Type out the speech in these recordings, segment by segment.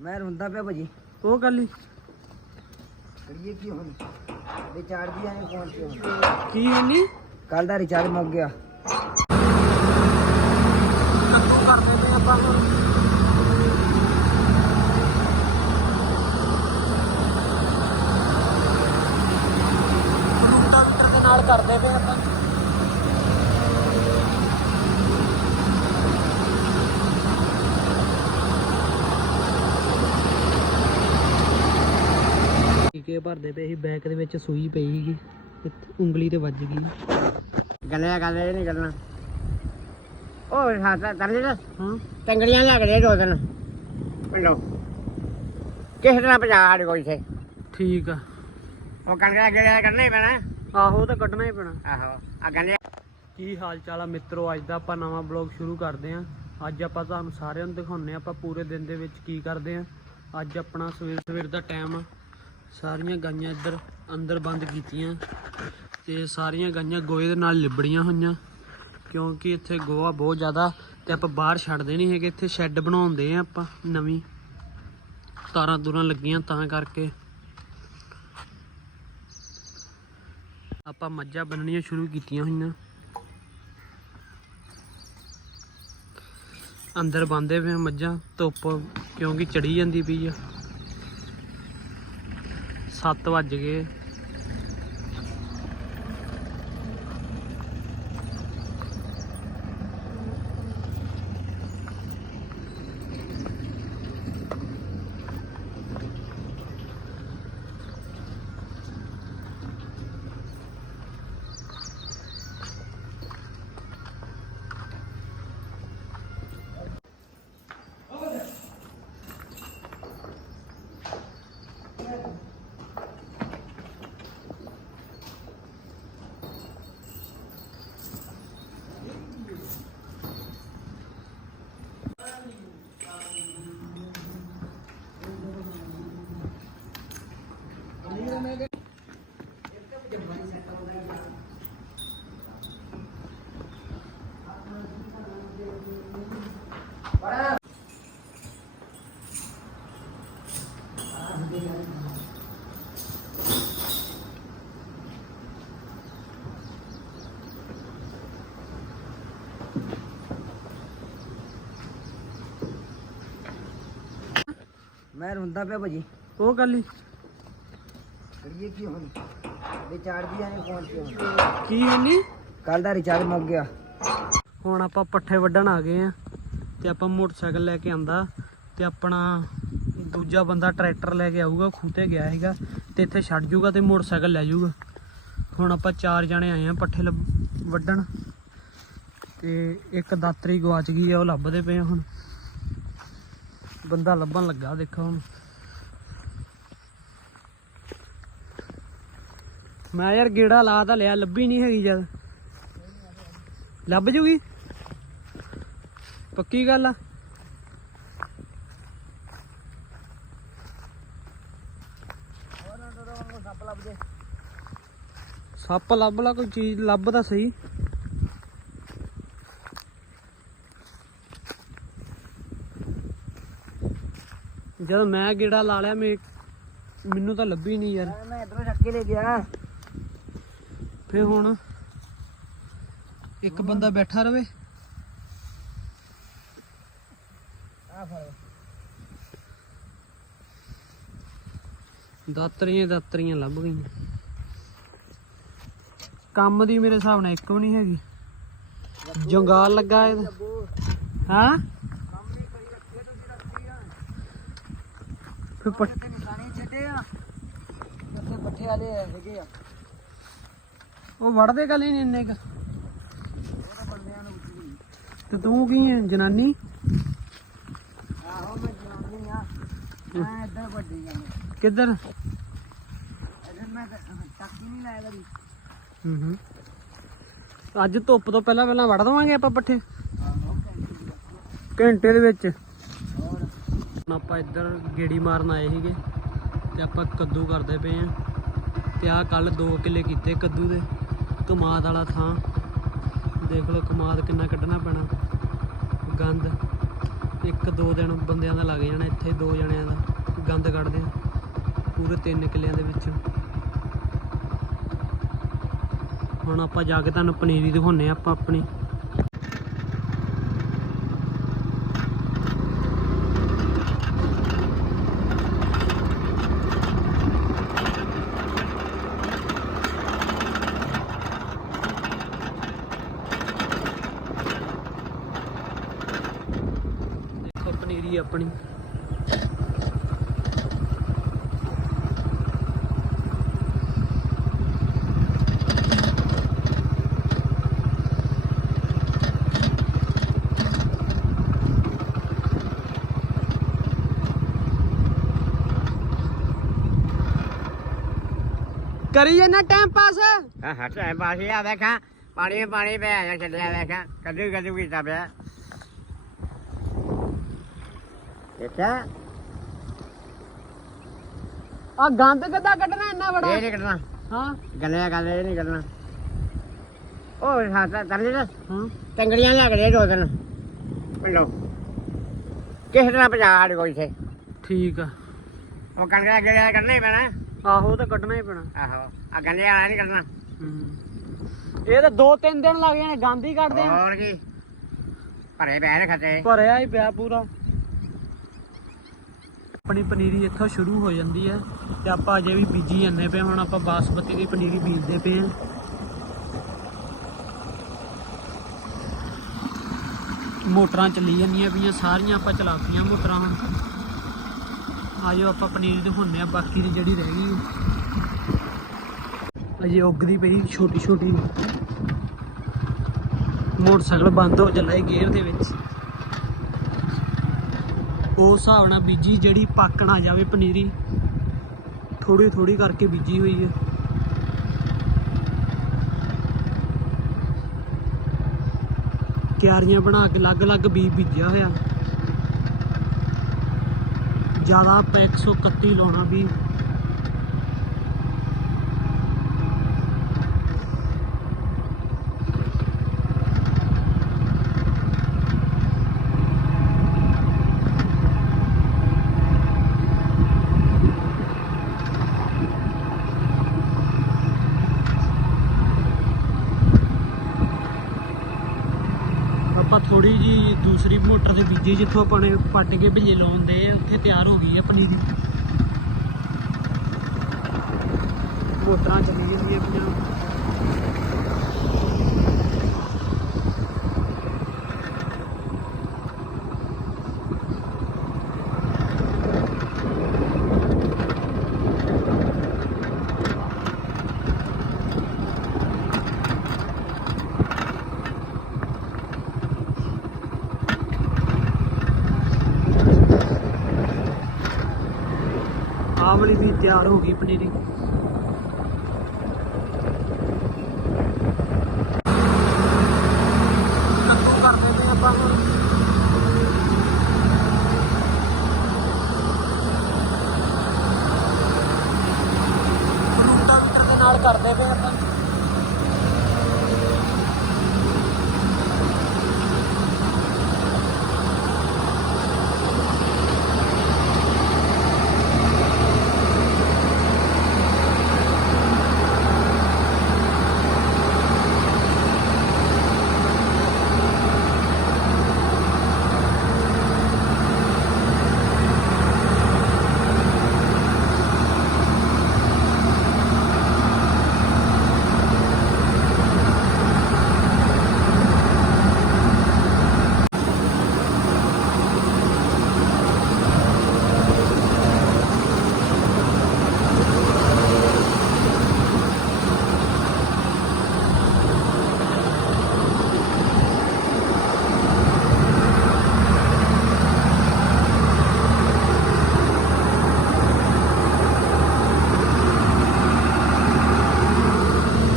ਮੈਂ ਰੋਂਦਾ ਪਿਆ ਭਾਜੀ। ਉਹ ਗੱਲ ਹੀ। ਕਰੀਏ ਕੀ ਹੁਣ? ਰਿਚਾਰਜ ਵੀ ਆਏ ਫੋਨ ਤੇ ਹੁਣ। ਕੀ ਕੱਲ ਦਾ ਰਿਚਾਰਜ ਮੁੱਕ ਗਿਆ। ਕਰਦੇ ਨੇ ਆਪਾਂ ਹੁਣ ਕੰਪਿਊਟਰ ਦੇ ਨਾਲ ਕਰਦੇ ਪਏ ਆਪਾਂ। ਟੀਕੇ ਭਰਦੇ ਪਏ ਸੀ ਬੈਕ ਦੇ ਵਿੱਚ ਸੂਈ ਪਈ ਸੀਗੀ ਉਂਗਲੀ ਤੇ ਵੱਜ ਗਈ। ਗੱਲਾਂ ਗੱਲ ਇਹ ਨਹੀਂ ਕਰਨਾ ਉਹ ਸਾਥਾ ਤਰਲੇ ਨਾ ਹਾਂ। ਟੰਗੜੀਆਂ ਕੇ ਦੇ ਦੋ ਦਿਨ ਪਿੰਡੋਂ ਕਿਸ ਤਰ੍ਹਾਂ ਪਜਾ ਸਾਡੇ ਕੋਲ ਇੱਥੇ? ਠੀਕ ਆ। ਉਹ ਕਣਕਾਂ ਜਿਹੜਾ ਕਰਨਾ ਹੀ ਪੈਣਾ। ਆਹੋ ਉਹ ਤਾਂ ਕੱਢਣਾ ਹੀ ਪੈਣਾ। ਆਹੋ ਆ ਗੰਨੇ ਕੀ ਹਾਲ ਚਾਲ ਆ ਮਿੱਤਰੋ? ਅੱਜ ਦਾ ਆਪਾਂ ਨਵਾਂ ਬਲੌਗ ਸ਼ੁਰੂ ਕਰਦੇ ਆਂ ਅੱਜ ਆਪਾਂ ਤੁਹਾਨੂੰ ਸਾਰਿਆਂ ਨੂੰ ਦਿਖਾਉਂਦੇ ਆਂ ਆਪਾਂ ਪੂਰੇ ਦਿਨ ਦੇ ਵਿੱਚ ਕੀ ਕਰਦੇ ਆਂ ਅੱਜ ਆਪਣਾ ਸਵੇਰ ਸਵੇਰ ਦਾ ਟਾਈਮ ਆ। ਸਾਰੀਆਂ ਗਾਈਆਂ ਇੱਧਰ ਅੰਦਰ ਬੰਦ ਕੀਤੀਆਂ। ਤੇ ਸਾਰੀਆਂ ਗਾਈਆਂ ਗੋਏ ਦੇ ਨਾਲ ਲਿਬੜੀਆਂ ਹੋਈਆਂ। ਕਿਉਂਕਿ ਇੱਥੇ ਗੋਆ ਬਹੁਤ ਜ਼ਿਆਦਾ ਤੇ ਆਪਾਂ ਬਾਹਰ ਛੱਡਦੇ ਨਹੀਂ ਹੈਗੇ। ਇੱਥੇ ਸ਼ੈੱਡ ਬਣਾਉਂਦੇ ਆ ਆਪਾਂ ਨਵੀਂ। ਤਾਰਾਂ ਦੂਰਾਂ ਲੱਗੀਆਂ ਤਾਂ ਕਰਕੇ। ਆਪਾਂ ਮੱਝਾਂ ਬੰਨਣੀਆਂ ਸ਼ੁਰੂ ਕੀਤੀਆਂ ਹੋਈਆਂ। ਅੰਦਰ ਬੰਦੇ ਪਏ ਮੱਝਾਂ, ਧੁੱਪ ਕਿਉਂਕਿ ਚੜੀ ਜਾਂਦੀ ਪਈ ਆ। 7 ਵੱਜ ਗਏ। Um, ਮੈਂ ਰੋਂਦਾ ਪਿਆ ਭਾਜੀ। ਉਹ ਗੱਲ ਹੀ। ਕਰੀਏ ਕੀ ਹੁਣ? ਰਿਚਾਰਜ ਵੀ ਆਏ ਫੋਨ ਤੇ ਹੁਣ ਕੀ ਇੰਨੀ ਕੱਲ ਦਾ ਰਿਚਾਰਜ ਮੁੱਕ ਗਿਆ। ਹੁਣ ਆਪਾਂ ਪੱਠੇ ਵੱਢਣ ਆ ਗਏ ਆ ਤੇ ਆਪਾਂ ਮੋਟਰਸਾਈਕਲ ਲੈ ਕੇ ਆਂਦਾ ਤੇ ਆਪਣਾ ਦੂਜਾ ਬੰਦਾ ਟਰੈਕਟਰ ਲੈ ਕੇ ਆਊਗਾ ਖੂਤੇ ਗਿਆ ਹੈਗਾ ਤੇ ਇੱਥੇ ਛੱਡ ਜੂਗਾ ਤੇ ਮੋਟਰਸਾਈਕਲ ਲੈ ਜੂਗਾ। ਹੁਣ ਆਪਾਂ ਚਾਰ ਜਣੇ ਆਏ ਆ ਪੱਠੇ ਵੱਢਣ ਤੇ ਇੱਕ ਦਾਤਰੀ ਗਵਾਚ ਗਈ ਆ ਉਹ ਲੱਭਦੇ ਪਏ ਹੁਣ। ਬੰਦਾ ਲੱਭਣ ਲੱਗਾ ਦੇਖੋ ਹੁਣ। ਮੈਂ ਯਾਰ ਗੇੜਾ ਲਾ ਤਾਂ ਲਿਆ ਲੱਭੀ ਨਹੀਂ ਹੈਗੀ ਜਦ। ਲੱਭ ਜੂਗੀ? ਪੱਕੀ ਗੱਲ ਆ? ਸੱਪ ਲੱਭ ਲਾ ਕੋਈ ਚੀਜ਼ ਲੱਭ ਤਾਂ ਸਹੀ। ਜਦੋਂ ਮੈਂ ਗੇੜਾ ਲਾ ਲਿਆ ਮੈਂ ਮੈਨੂੰ ਤਾਂ ਲੱਭੀ ਨਹੀਂ ਯਾਰ। ਮੈਂ ਇਧਰੋਂ ਚੱਕ ਕੇ ਲੈ ਗਿਆ। ਫੇ ਹੁਣ ਇੱਕ ਬੰਦਾ ਬੈਠਾ ਰਵੇ। ਆ ਫੜ। ਦਾਤਰੀਆਂ ਦਾਤਰੀਆਂ ਲੱਭ ਗਈਆਂ। ਕੰਮ ਦੀ ਮੇਰੇ ਹਿਸਾਬ ਨਾਲ ਇੱਕ ਵੀ ਨਹੀਂ ਹੈਗੀ। ਜੰਗਾਲ ਲੱਗਾ ਇਹਦਾ। ਹਾਂ? ਫਿਰ ਪੱਟ- ਤੇ ਨਿਸ਼ਾਨੇ ਛੱਡੇ ਆ। ਉੱਥੇ ਪੱਠੇ ਵਾਲੇ ਹੈਗੇ ਆ। ਉਹ ਵੜਦੇ ਗੱਲ ਹੀ ਨਹੀਂ ਇੰਨੇ ਕ। ਤਾਂ ਤੇ ਕੀ ਹੈ ਜਨਾਨੀ? ਆਹੋ ਮੈਂ ਜਨਾਨੀ ਆ। ਮੈਂ ਇੱਧਰ ਵੱਡੀ ਜਾਂਦੀ ਕਿੱਧਰ? ਇੱਧਰ ਮੈਂ ਟੱਕ ਨਹੀਂ ਲਾਇਆ ਕਦੀ। ਹੂੰ ਹੂੰ। ਅੱਜ ਧੁੱਪ ਤੋਂ ਪਹਿਲਾਂ ਪਹਿਲਾਂ ਵੜ ਦਵਾਂਗੇ ਆਪਾਂ ਪੱਠੇ। ਘੰਟੇ ਦੇ ਵਿੱਚ। ਆਪਾਂ ਇੱਧਰ ਗੇੜੀ ਮਾਰਨ ਆਏ ਸੀਗੇ ਤੇ ਆਪਾਂ ਕੱਦੂ ਕਰਦੇ ਪਏ ਆ। ਤੇ ਆਹ ਕੱਲ 2 ਕਿੱਲੇ ਕੀਤੇ ਕੱਦੂ ਦੇ, ਕਮਾਦ ਵਾਲਾ ਥਾਂ। ਦੇਖ ਲਓ ਕਮਾਦ ਕਿੰਨਾ ਕੱਢਣਾ ਪੈਣਾ। ਗੰਦ। ਇੱਕ ਦੋ ਦਿਨ ਬੰਦਿਆਂ ਦਾ ਲੱਗ ਜਾਣਾ ਇੱਥੇ, ਦੋ ਜਣਿਆਂ ਦਾ ਗੰਦ ਕੱਢਦੇ ਆ। ਪੂਰੇ 3 ਕਿੱਲਿਆਂ ਦੇ ਵਿੱਚ। ਹੁਣ ਆਪਾਂ ਜਾ ਕੇ ਤੁਹਾਨੂੰ ਪਨੀਰੀ ਦਿਖਾਉਨੇ ਆ ਆਪਾਂ ਆਪਣੀ ਦੇਖੋ ਪਨੀਰੀ ਆਪਣੀ। ਕਰੀ ਜਨਾ ਟਾਈਮ ਪਾਸ ਹਾਂ ਹੱਟ ਐ ਬਾਸੀ ਆ, ਵੇਖਾਂ। ਪਾਣੀ ਪਾਣੀ ਪਿਆ ਜਾਂ ਚੱਲਿਆ ਵੇਖਾਂ। ਕੱਦੂ ਕੱਦੂ ਕੀਤਾ ਪਿਆ। ਦੇਖਿਆ ਆ। ਗੰਦ ਕਿੱਦਾਂ ਕੱਢਣਾ ਇੰਨਾ ਇਹ ਬੜਾ ਨਹੀਂ ਕੱਢਣਾ। ਹਾਂ। ਗੱਲਿਆ ਗੱਲ ਇਹ ਨਹੀਂ ਕੱਢਣਾ। ਉਹ ਸਾਤਾ ਤਰਲੇ ਨਾ ਹਾਂ। ਟੰਗੜੀਆਂ ਲਿਆ ਕੇ ਦੇ ਦੋ ਦਿਨ ਪਿੰਡੋਂ ਕਿਸ ਤਰ੍ਹਾਂ ਪਜਾ ਸਾਡੇ ਕੋਈ ਇੱਥੇ। ਠੀਕ ਆ। ਉਹ ਕਣਕ ਦਾ ਕਰਨਾ ਹੀ ਪੈਣਾ। ਆਹੋ ਉਹ ਤਾਂ ਕੱਢਣਾ ਹੀ ਪੈਣਾ। ਆਹੋ ਆ ਗੰਨੇ ਵਾਲਾ ਨਹੀਂ ਹੂੰ। ਇਹ ਤਾਂ ਦੋ ਤਿੰਨ ਦਿਨ ਲੱਗ ਜਾਣੇ ਗੰਦ ਹੀ ਕੱਢਦੇ ਆ। ਹੋਰ ਕੀ। ਭਰੇ ਪੈਰ ਖਤੇ। ਭਰਿਆ ਹੀ ਪਿਆ ਪੂਰਾ। ਆਪਣੀ ਪਨੀਰੀ ਇੱਥੋਂ ਸ਼ੁਰੂ ਹੋ ਜਾਂਦੀ ਹੈ ਤੇ ਆਪਾਂ ਅਜੇ ਵੀ ਬੀਜੀ ਜਾਂਦੇ ਪਏ ਹੁਣ ਆਪਾਂ ਬਾਸਮਤੀ ਦੀ ਪਨੀਰੀ ਬੀਜਦੇ ਪਏ ਹਾਂ। ਮੋਟਰਾਂ ਚੱਲੀ ਜਾਂਦੀਆਂ ਪਈਆਂ, ਸਾਰੀਆਂ ਆਪਾਂ ਚਲਾਤੀਆਂ ਮੋਟਰਾਂ ਹੁਣ। ਆਜੋ ਆਪਾਂ ਪਨੀਰੀ ਦਿਖਾਉਂਦੇ ਆ ਬਾਕੀ ਦੀ ਜਿਹੜੀ ਰਹਿ ਗਈ। ਅਜੇ ਉੱਗਦੀ ਪਈ ਛੋਟੀ ਛੋਟੀ ਮੋਟਰਸਾਈਕਲ ਬੰਦ ਹੋ ਚੱਲਾ ਇਹ ਗੇਅਰ ਦੇ ਵਿੱਚ। ਉਸ ਹਿਸਾਬ ਨਾਲ ਬੀਜੀ ਜਿਹੜੀ ਪੱਕ ਨਾ ਜਾਵੇ ਪਨੀਰੀ। ਥੋੜੀ ਥੋੜੀ ਕਰਕੇ ਬੀਜੀ ਹੋਈ ਹੈ। ਕਿਆਰੀਆਂ ਬਣਾ ਕੇ ਅਲੱਗ-ਅਲੱਗ ਬੀਜ ਬੀਜਿਆ ਹੋਇਆ। ਜ਼ਿਆਦਾ ਆਪਾਂ 131 ਲਾਉਣਾ ਵੀ ਆਪਾਂ ਥੋੜੀ ਜੀ ਦੂਸਰੀ ਮੋਟਰ ਦੇ ਬੀਜੇ ਜਿੱਥੋਂ ਆਪਾਂ ਨੇ ਪੱਟ ਕੇ ਭਿੱਜੇ ਲਾਉਂਦੇ ਆ, ਉੱਥੇ ਤਿਆਰ ਹੋ ਗਈ ਆ ਪਨੀਰੀ। ਮੋਟਰਾਂ ਚੱਲੀ ਜਾਂਦੀਆਂ ਪਈਆਂ ਆਹ ਵਾਲੀ ਵੀ ਤਿਆਰ ਹੋ ਗਈ ਪਨੀਰੀ ਕੱਦੂ ਕਰਦੇ ਪਏ ਆਪਾਂ ਹੁਣ ਰੂਟਾਵੀਟਰ ਦੇ ਨਾਲ ਕਰਦੇ ਪਏ ਆਪਾਂ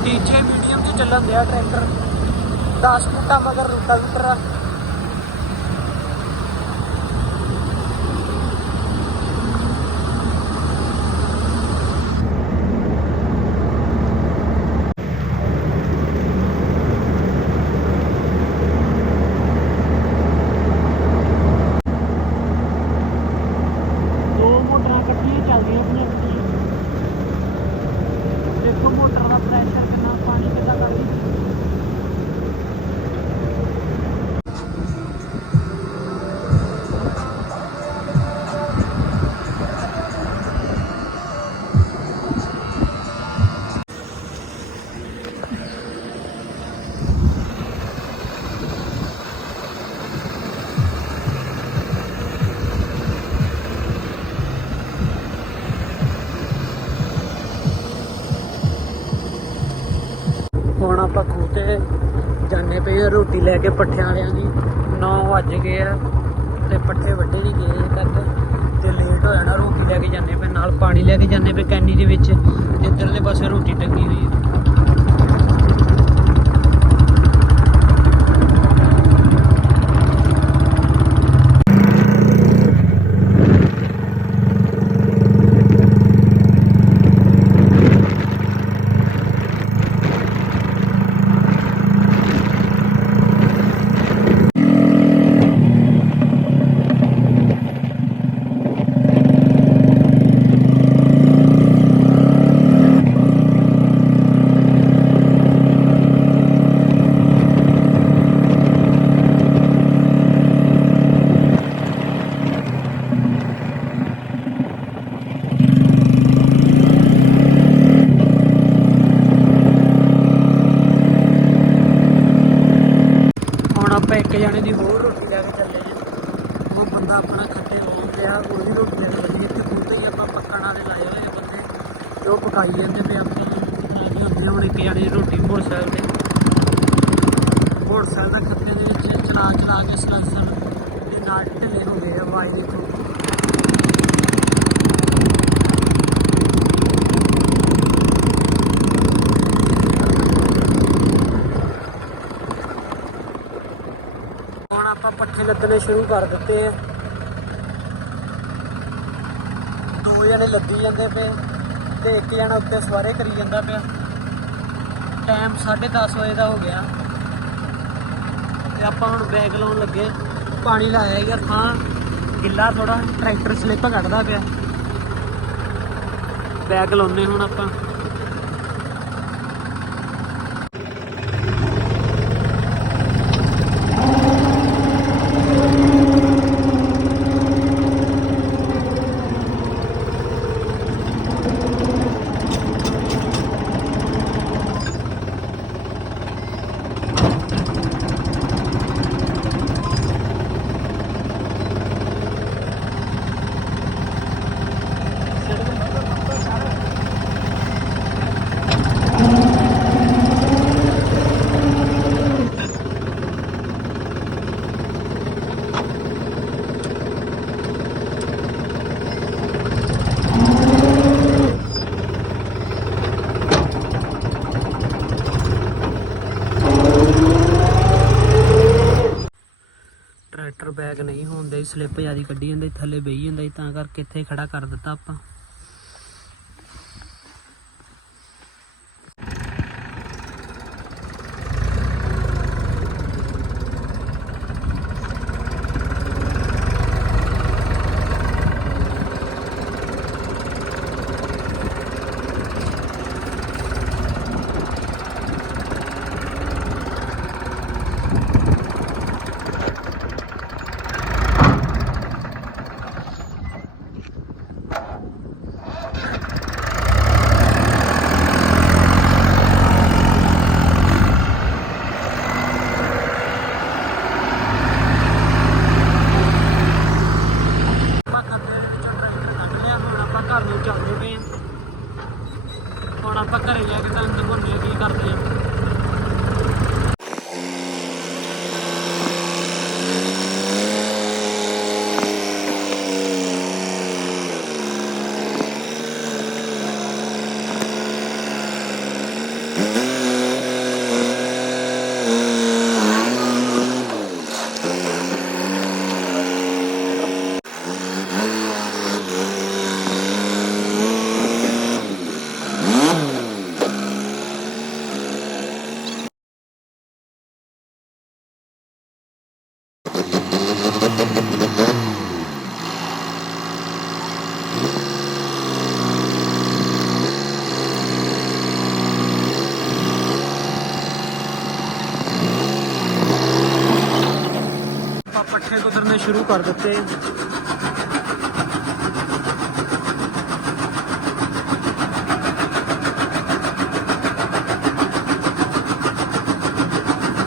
ਤੀਜੇ ਮੀਡੀਅਮ ਤੇ ਚੱਲਣ ਦਿਆ ਟਰੈਕਟਰ 10 ਫੁੱਟਾ ਪਏ ਆ ਰੋਟੀ ਲੈ ਕੇ ਪੱਠਿਆਂ ਵਾਲਿਆਂ ਦੀ। 9 ਵੱਜ ਗਏ ਆ ਤੇ ਪੱਠੇ ਵੱਡੇ ਨਹੀਂ ਗਏ ਅਜੇ ਤੱਕ। ਤੇ ਲੇਟ ਹੋ ਜਾਣਾ, ਰੋਟੀ ਲੈ ਕੇ ਜਾਂਦੇ ਪਏ, ਨਾਲ ਪਾਣੀ ਲੈ ਕੇ ਜਾਂਦੇ ਪਏ ਕੈਨੀ ਦੇ ਵਿੱਚ। ਇੱਧਰਲੇ ਪਾਸੇ ਰੋਟੀ ਟੰਗੀ ਹੋਈ ਹੈ ਹੁਣ ਆਪਾਂ ਇੱਕ ਜਣੇ ਦੀ ਹੋਰ ਰੋਟੀ ਲੈ ਕੇ ਚੱਲੇ ਜੀ ਉਹ ਬੰਦਾ ਆਪਣਾ ਖੱਟੇ ਰੋਲ ਪਿਆ ਉਹਦੀ ਰੋਟੀ ਲੈ ਕੇ ਚੱਲੇ ਇੱਥੇ ਖੂਹ ਤੇ ਹੀ ਆਪਾਂ ਪੱਕਣ ਵਾਲੇ ਲਾਏ ਹੋਏ ਨੇ ਬੰਦੇ ਤੇ ਜਾਂਦੇ ਪਏ ਆਪਣੀ ਲੈ ਕੇ ਹੁਣ ਇੱਕ ਜਣੇ ਦੀ ਰੋਟੀ ਮੋਟਰਸਾਈਕਲ ਤੇ। ਮੋਟਰਸਾਈਕਲ ਦਾ ਖੱਤੇ ਦੇ ਵਿੱਚ ਚਲਾ ਚਲਾ ਕੇ ਸਲੈਂਸਰ ਦੇ ਨਾਲ ਢਿੱਲੇ ਹੋ ਗਏ ਆ ਵਾਈ ਦੇ ਹੁਣ ਆਪਾਂ ਪੱਠੇ ਲੱਦਣੇ ਸ਼ੁਰੂ ਕਰ ਦਿੱਤੇ ਆ। ਦੋ ਜਣੇ ਲੱਦੀ ਜਾਂਦੇ ਪਏ। ਤੇ ਇੱਕ ਜਣਾ ਉੱਤੇ ਸਵਾਰੇ ਕਰੀ ਜਾਂਦਾ ਪਿਆ। ਟਾਈਮ 10:30 ਵਜੇ ਦਾ ਹੋ ਗਿਆ। ਤੇ ਆਪਾਂ ਹੁਣ ਬੈਗ ਲਾਉਣ ਲੱਗੇ। ਪਾਣੀ ਲਾਇਆ ਯਾਰ ਥਾਂ। ਗਿੱਲਾ ਥੋੜਾ ਟਰੈਕਟਰ ਸਲਿੱਪ ਕੱਢਦਾ ਪਿਆ। ਬੈਗ ਲਾਉਨੇ ਹੁਣ ਆਪਾਂ ਟਰੈਕਟਰ ਬੈਗ ਨਹੀਂ ਹੁੰਦੇ ਸਲਿੱਪ ਜਿਆਦੀ ਕੱਢੀ ਜਾਂਦੇ ਥੱਲੇ ਬਈ ਜਾਂਦਾ ਸੀ, ਤਾਂ ਕਰਕੇ ਇੱਥੇ ਖੜਾ ਕਰ ਦਿੱਤਾ ਆਪਾਂ। ਸ਼ੁਰੂ ਕਰ ਦਿੱਤੇ।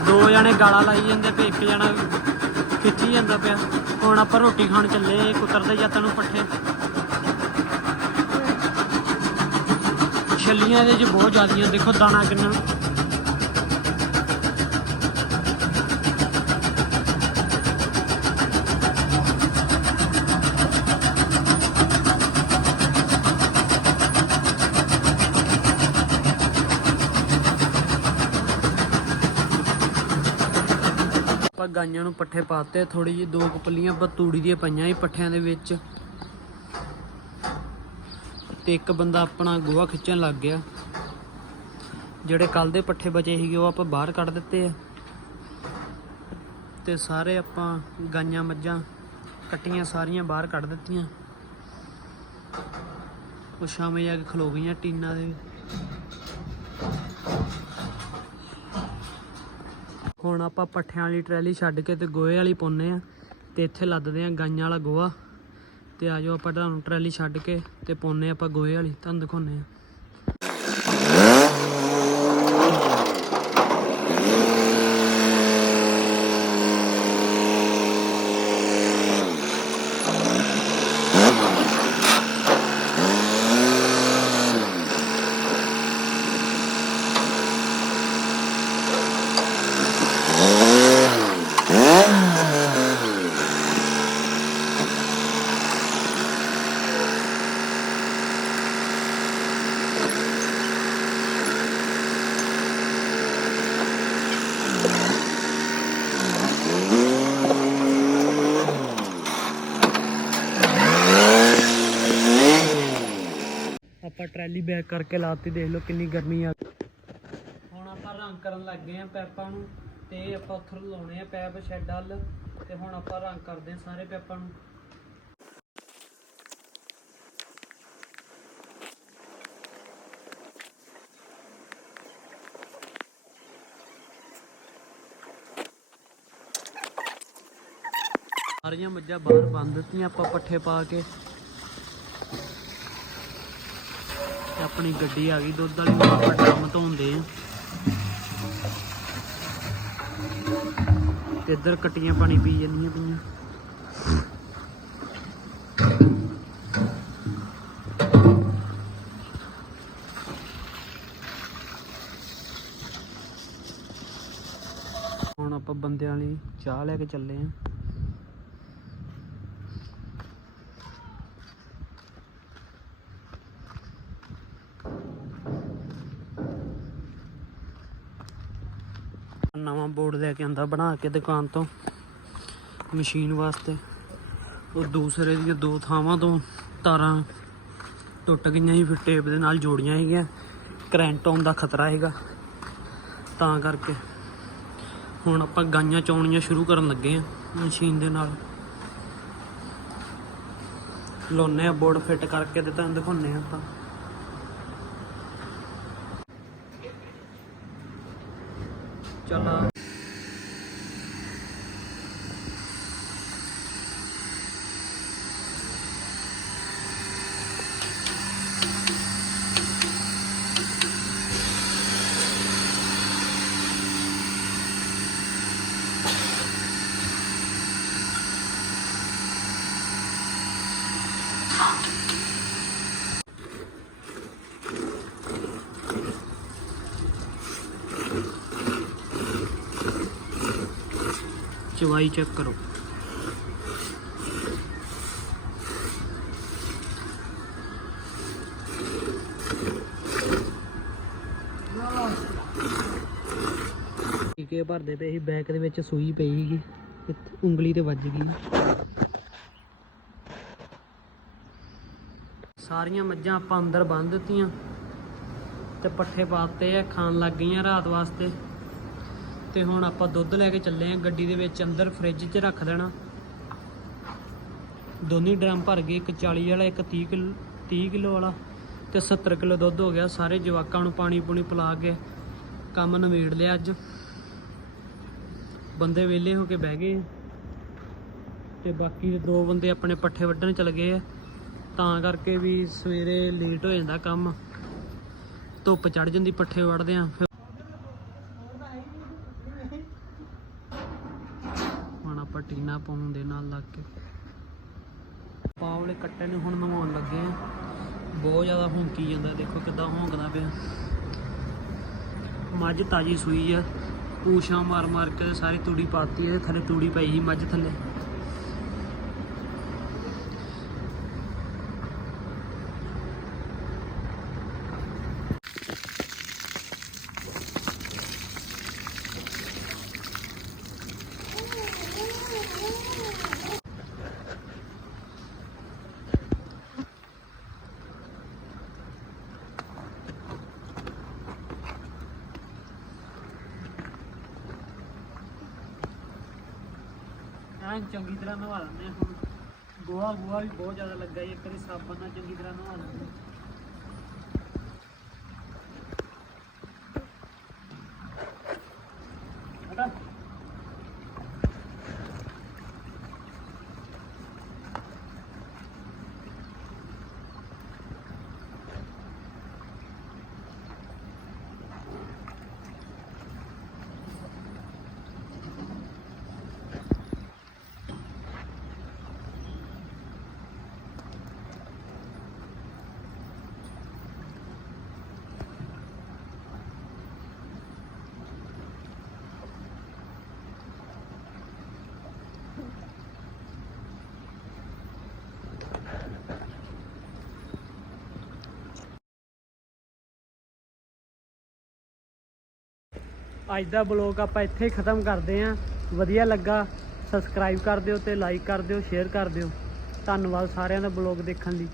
ਦੋ ਜਣੇ ਗਾਲਾਂ ਲਾਈ ਜਾਂਦੇ ਤੇ ਇੱਕ ਜਣਾ ਖਿੱਚੀ ਜਾਂਦਾ ਪਿਆ। ਹੁਣ ਆਪਾਂ ਰੋਟੀ ਖਾਣ ਚੱਲੇ ਕੁਤਰਦੇ ਜਾਂ ਨੂੰ ਪੱਠੇ। ਛੱਲੀਆਂ ਇਹਦੇ 'ਚ ਬਹੁਤ ਜ਼ਿਆਦੀਆਂ, ਦੇਖੋ ਦਾਣਾ ਕਿੰਨਾ ਆਪਾਂ ਗਾਈਆਂ ਨੂੰ ਪੱਠੇ ਪਾਤੇ ਥੋੜੀ ਜਿਹੀ ਦੋ ਕਪਲੀਆਂ ਬਤੂੜੀ ਦੀਆਂ ਪਈਆਂ ਹੀ ਪੱਠਿਆਂ ਦੇ ਵਿੱਚ। ਤੇ ਇੱਕ ਬੰਦਾ ਆਪਣਾ ਗੋਹਾ ਖਿੱਚਣ ਲੱਗ ਗਿਆ। ਜਿਹੜੇ ਕੱਲ ਦੇ ਪੱਠੇ ਬਚੇ ਸੀਗੇ, ਉਹ ਆਪਾਂ ਬਾਹਰ ਕੱਢ ਦਿੱਤੇ ਆ। ਤੇ ਸਾਰੇ ਆਪਾਂ ਗਾਈਆਂ ਮੱਝਾਂ ਕੱਟੀਆਂ, ਸਾਰੀਆਂ ਬਾਹਰ ਕੱਢ ਦਿੱਤੀਆਂ। ਉਹ ਸ਼ਾਮੇ ਜਾ ਕੇ ਖਲੋ ਗਈਆਂ ਟੀਨਾਂ ਦੇ। ਹੁਣ ਆਪਾਂ ਪੱਠਿਆਂ ਵਾਲੀ ਟਰੈਲੀ ਛੱਡ ਕੇ ਤੇ ਗੋਹੇ ਵਾਲੀ ਪਾਉਨੇ ਆ ਤੇ ਇੱਥੇ ਲੱਦਦੇ ਆ ਗਾਈਆਂ ਵਾਲਾ ਗੋਹਾ ਤੇ ਆਜੋ ਆਪਾਂ ਤੁਹਾਨੂੰ ਟਰੈਲੀ ਛੱਡ ਕੇ ਤੇ ਪਾਉਨੇ ਆਪਾਂ ਗੋਹੇ ਵਾਲੀ, ਤੁਹਾਨੂੰ ਦਿਖਾਉਨੇ ਆ ਆਪਾਂ ਬੈਕ ਕਰਕੇ ਲਾਤੀ, ਦੇਖ ਲਓ ਕਿੰਨੀ ਗਰਮੀ ਆ। ਹੁਣ ਆਪਾਂ ਰੰਗ ਕਰਨ ਲੱਗ ਗਏ ਆ ਪੈਪਾਂ ਨੂੰ, ਤੇ ਆਪਾਂ ਉੱਥਰ ਲਾਉਣੇ ਆ ਪੈਪ, ਸ਼ੈੱਡ ਵੱਲ ਤੇ ਹੁਣ ਆਪਾਂ ਰੰਗ ਕਰਦੇ ਆ ਸਾਰੇ ਪੈਪਾਂ ਨੂੰ। ਸਾਰੀਆਂ ਮੱਝਾਂ ਬਾਹਰ ਬੰਨ ਦਿੱਤੀਆਂ, ਆਪਾਂ ਪੱਠੇ ਪਾ ਕੇ। ਤੇ ਆਪਣੀ ਗੱਡੀ ਆ ਗਈ, ਦੁੱਧ ਵਾਲੀ ਨੂੰ ਆਪਾਂ ਡਰਮ ਧੋਂਦੇ ਆ। ਤੇ ਇੱਧਰ ਕਟੀਆਂ ਪਾਣੀ ਪੀ ਜਾਂਦੀਆਂ ਪਈਆਂ। ਹੁਣ ਆਪਾਂ ਬੰਦਿਆਂ ਲਈ ਚਾਹ ਲੈ ਕੇ ਚੱਲੇ ਆਂ ਨਵਾਂ ਬੋਰਡ ਬਣਾ ਕੇ ਦੁਕਾਨ ਤੋਂ, ਮਸ਼ੀਨ ਵਾਸਤੇ। ਉਹ ਦੂਸਰੇ ਦੀਆਂ ਦੋ ਥਾਵਾਂ ਤੋਂ ਤਾਰਾਂ ਟੁੱਟ ਗਈਆਂ ਸੀ, ਫਿਰ ਟੇਪ ਦੇ ਨਾਲ ਜੋੜੀਆਂ ਸੀਗੀਆਂ। ਕਰੰਟ ਆਉਣ ਦਾ ਖਤਰਾ ਹੈਗਾ ਤਾਂ ਕਰਕੇ ਹੁਣ ਆਪਾਂ ਗਾਈਆਂ ਚੋਣੀਆਂ ਸ਼ੁਰੂ ਕਰਨ ਲੱਗੇ ਆ ਮਸ਼ੀਨ ਦੇ ਨਾਲ। ਲੋਨੇ ਆ, ਬੋਰਡ ਫਿੱਟ ਕਰਕੇ ਤੇ ਤੁਹਾਨੂੰ ਦਿਖਾਉਣੇ ਆ ਆਪਾਂ। ਚੱਲ ਚਵਾਈ ਚੈੱਕ ਕਰੋ। ਟੀਕੇ ਭਰਦੇ ਪਏ ਸੀ, ਬੈਕ ਦੇ ਵਿੱਚ ਸੂਈ ਪਈ ਸੀਗੀ, ਇੱਥੇ ਉਂਗਲੀ ਤੇ ਵੱਜ ਗਈ। ਸਾਰੀਆਂ ਮੱਝਾਂ ਆਪਾਂ ਅੰਦਰ ਬੰਨ ਦਿੱਤੀਆਂ ਤੇ ਪੱਠੇ ਪਾਤੇ ਆ, ਖਾਣ ਲੱਗ ਗਈਆਂ ਰਾਤ ਵਾਸਤੇ। ਤੇ ਹੁਣ ਆਪਾਂ ਦੁੱਧ ਲੈ ਕੇ ਚੱਲੇ ਆਂ। ਗੱਡੀ ਦੇ ਵਿੱਚ ਅੰਦਰ ਫ੍ਰਿਜ 'ਚ ਰੱਖ ਦੇਣਾ। ਦੋਨੇ ਡਰਮ ਭਰ ਗਏ, ਇੱਕ 40 ਵਾਲਾ, ਇੱਕ 30 ਕਿਲੋ 30 ਕਿਲੋ ਵਾਲਾ ਤੇ 70 ਕਿਲੋ ਦੁੱਧ ਹੋ ਗਿਆ। ਸਾਰੇ ਜਵਾਕਾਂ ਨੂੰ ਪਾਣੀ ਪੂਣੀ ਪਿਲਾ ਕੇ ਕੰਮ ਨਵੇੜ ਲਿਆ ਅੱਜ। ਬੰਦੇ ਵਿਹਲੇ ਹੋ ਕੇ ਬਹਿ ਗਏ ਤੇ ਬਾਕੀ ਦੇ ਦੋ ਬੰਦੇ ਆਪਣੇ ਪੱਠੇ ਵੱਢਣ ਚਲ ਗਏ ਆ। ਤਾਂ ਕਰਕੇ ਵੀ ਸਵੇਰੇ ਲੇਟ ਹੋ ਜਾਂਦਾ ਕੰਮ। ਧੁੱਪ ਚੜ ਜਾਂਦੀ, ਪੱਠੇ ਵੱਢਦੇ ਆ ਫਿਰ ਹੁਣ ਆਪਾਂ ਟੀਨਾ ਪਾਉਣ ਕੇ ਪਾਵਲੇ ਕੱਟੇ ਨੂੰ ਹੁਣ ਨਵਾਉਣ ਲੱਗੇ ਆ। ਬਹੁਤ ਜ਼ਿਆਦਾ ਹੌਂਕੀ ਜਾਂਦਾ, ਦੇਖੋ ਕਿਦਾਂ ਹੌਂਕਦਾ ਪਿਆ। ਮੱਝ ਤਾਜੀ ਸੂਈ ਆ, ਪੂਛਾਂ ਮਾਰ ਮਾਰ ਕੇ ਸਾਰੀ ਤੂੜੀ ਪਾਤੀ ਇਹਦੇ ਥੱਲੇ ਤੂੜੀ ਪਈ ਸੀ ਮੱਝ ਥੱਲੇ। ਐਨ ਚੰਗੀ ਤਰ੍ਹਾਂ ਨਵਾ ਲੈਂਦੇ ਹਾਂ ਹੁਣ ਗੋਹਾ ਗੋਹਾ ਵੀ ਬਹੁਤ ਜ਼ਿਆਦਾ ਲੱਗਾ ਜੀ, ਇੱਕ ਵਾਰੀ ਸਾਬਣ ਨਾਲ ਚੰਗੀ ਤਰ੍ਹਾਂ ਨਵਾ ਲੈਂਦੇ ਹਾਂ ਅੱਜ ਦਾ ਬਲੌਗ ਆਪਾਂ ਇੱਥੇ ਹੀ ਖਤਮ ਕਰਦੇ ਆਂ ਵਧੀਆ ਲੱਗਾ ਸਬਸਕ੍ਰਾਈਬ ਕਰ ਦਿਓ ਤੇ ਲਾਈਕ ਕਰ ਦਿਓ ਸ਼ੇਅਰ ਕਰ ਦਿਓ। ਧੰਨਵਾਦ ਸਾਰਿਆਂ ਦਾ ਬਲੌਗ ਦੇਖਣ ਲਈ।